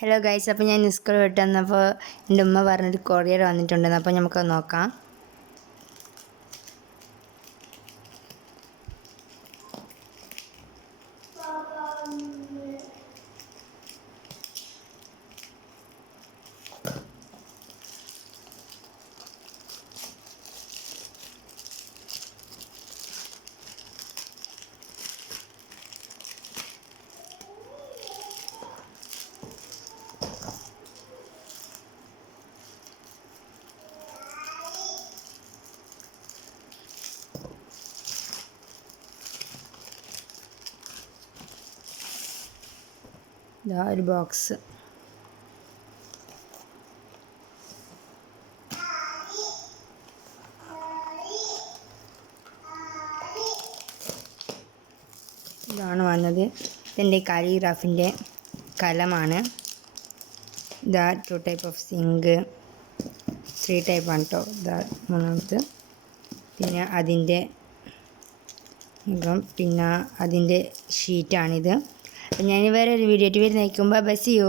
Hello guys, അപ്പോൾ ഞാൻ school വിട്ട് വന്നപ്പോൾ എൻ്റെ ഉമ്മ പറഞ്ഞൊരു കൊറിയർ വന്നിട്ടുണ്ടെന്ന്. അപ്പോൾ നമുക്കത് നോക്കാം. ഇതാ ഒരു ബോക്സ്. ഇതാണ് വന്നത്. ഇതെൻ്റെ കാലിഗ്രാഫിൻ്റെ കലമാണ്. ഇതാ 2 ടൈപ്പ് ഓഫ് സിങ്ക്, 3 ടൈപ്പാണ് കേട്ടോ. ഇതാ മൂന്നാമത്. പിന്നെ അതിൻ്റെ ഷീറ്റാണിത്. അപ്പം ഞാൻ വേറെ ഒരു വീഡിയോ ആയിട്ട് വരുന്നേക്കുമ്പോൾ ബസ് ചെയ്യൂ.